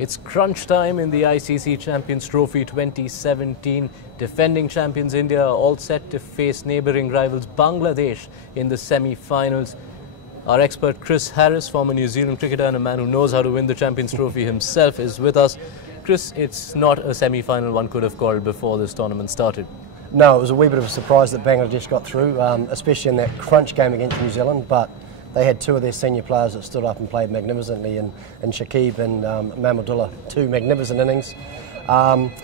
It's crunch time in the ICC Champions Trophy 2017. Defending champions India are all set to face neighbouring rivals Bangladesh in the semi-finals. Our expert Chris Harris, former New Zealand cricketer and a man who knows how to win the Champions Trophy himself, is with us. Chris, it's not a semi-final one could have called before this tournament started. No, it was a wee bit of a surprise that Bangladesh got through, especially in that crunch game against New Zealand, but they had two of their senior players that stood up and played magnificently in Shakib and Mahmudullah, two magnificent innings.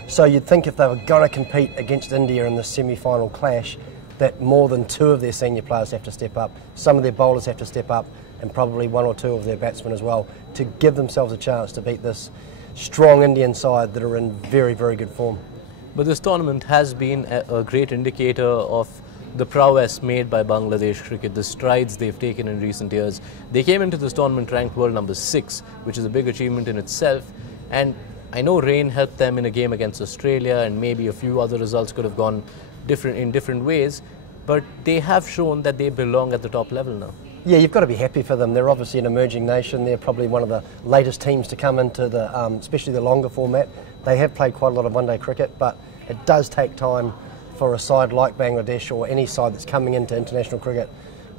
So you'd think if they were going to compete against India in the semi-final clash, that more than two of their senior players have to step up. Some of their bowlers have to step up, and probably one or two of their batsmen as well, to give themselves a chance to beat this strong Indian side that are in very, very good form. But this tournament has been a great indicator of the prowess made by Bangladesh cricket, the strides they've taken in recent years. They came into this tournament ranked world number 6, which is a big achievement in itself. And I know rain helped them in a game against Australia, and maybe a few other results could have gone in different ways, but they have shown that they belong at the top level now. Yeah, you've got to be happy for them. They're obviously an emerging nation. They're probably one of the latest teams to come into the, especially the longer format. They have played quite a lot of one-day cricket, but it does take time for a side like Bangladesh or any side that's coming into international cricket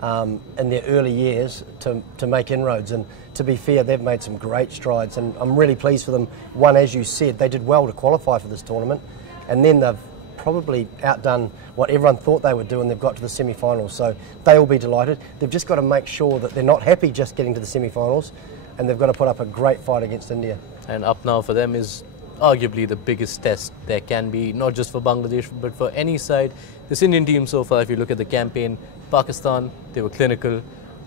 in their early years to make inroads. And to be fair, they've made some great strides, and I'm really pleased for them. One, as you said, they did well to qualify for this tournament, and then they've probably outdone what everyone thought they would do, and they've got to the semi-finals. So they will be delighted. They've just got to make sure that they're not happy just getting to the semi-finals, and they've got to put up a great fight against India. And up now for them is arguably the biggest test there can be, not just for Bangladesh but for any side. This Indian team so far, if you look at the campaign, Pakistan, they were clinical.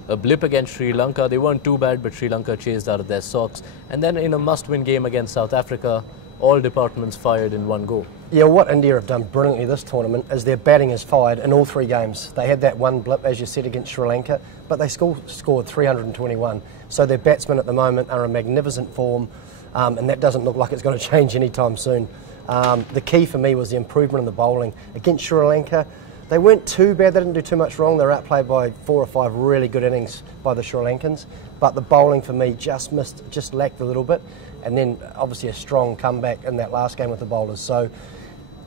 A blip against Sri Lanka, they weren't too bad, but Sri Lanka chased out of their socks. And then in a must-win game against South Africa, all departments fired in one go. Yeah, what India have done brilliantly this tournament is their batting is fired in all three games. They had that one blip, as you said, against Sri Lanka, but they scored 321. So their batsmen at the moment are in magnificent form, and that doesn't look like it's going to change anytime soon. The key for me was the improvement in the bowling. Against Sri Lanka, they weren't too bad, they didn't do too much wrong. They were outplayed by 4 or 5 really good innings by the Sri Lankans, but the bowling for me just lacked a little bit, and then obviously a strong comeback in that last game with the bowlers. So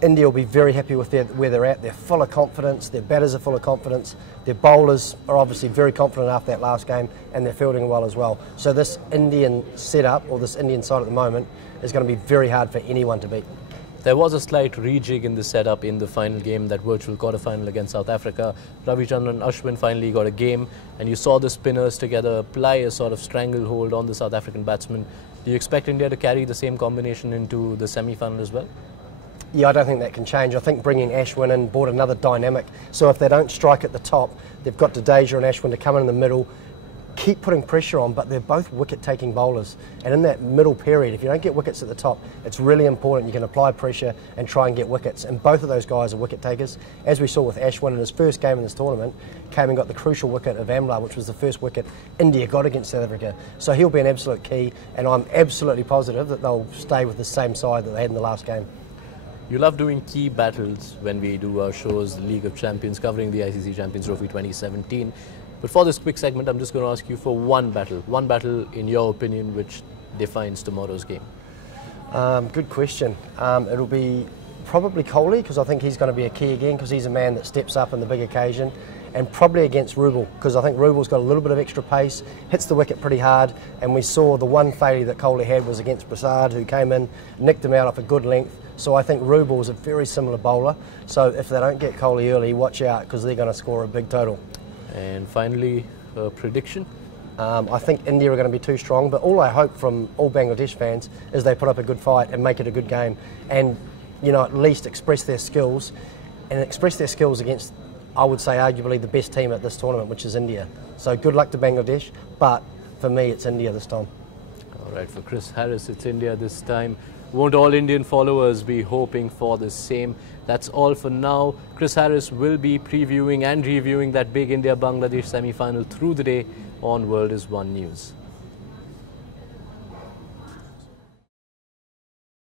India will be very happy with where they're at. They're full of confidence, their batters are full of confidence, their bowlers are obviously very confident after that last game, and they're fielding well as well. So this Indian setup, or this Indian side at the moment, is going to be very hard for anyone to beat. There was a slight rejig in the setup in the final game, that virtual quarter-final against South Africa. Ravichandran Ashwin finally got a game, and you saw the spinners together apply a sort of stranglehold on the South African batsmen. Do you expect India to carry the same combination into the semi-final as well? Yeah, I don't think that can change. I think bringing Ashwin in brought another dynamic. So if they don't strike at the top, they've got Jadeja and Ashwin to come in the middle, keep putting pressure on, but they're both wicket-taking bowlers. And in that middle period, if you don't get wickets at the top, it's really important you can apply pressure and try and get wickets. And both of those guys are wicket-takers. As we saw with Ashwin in his first game in this tournament, came and got the crucial wicket of Amla, which was the first wicket India got against South Africa. So he'll be an absolute key, and I'm absolutely positive that they'll stay with the same side that they had in the last game. You love doing key battles when we do our shows, the League of Champions, covering the ICC Champions Trophy 2017. But for this quick segment, I'm just going to ask you for one battle in your opinion, which defines tomorrow's game. Good question. It'll be probably Kohli, because I think he's going to be a key again, because he's a man that steps up in the big occasion, and probably against Rubel, because I think Rubel's got a little bit of extra pace, hits the wicket pretty hard, and we saw the one failure that Kohli had was against Prasad, who came in, nicked him out off a good length. So I think Rubel's a very similar bowler, so if they don't get Kohli early, watch out, because they're going to score a big total. And finally, a prediction? I think India are going to be too strong, but all I hope from all Bangladesh fans is they put up a good fight and make it a good game, and at least express their skills, against, I would say, arguably the best team at this tournament, which is India. So good luck to Bangladesh, but for me it's India this time. All right, for Chris Harris, it's India this time. Won't all Indian followers be hoping for the same? That's all for now. Chris Harris will be previewing and reviewing that big India-Bangladesh semi-final through the day on World is One News.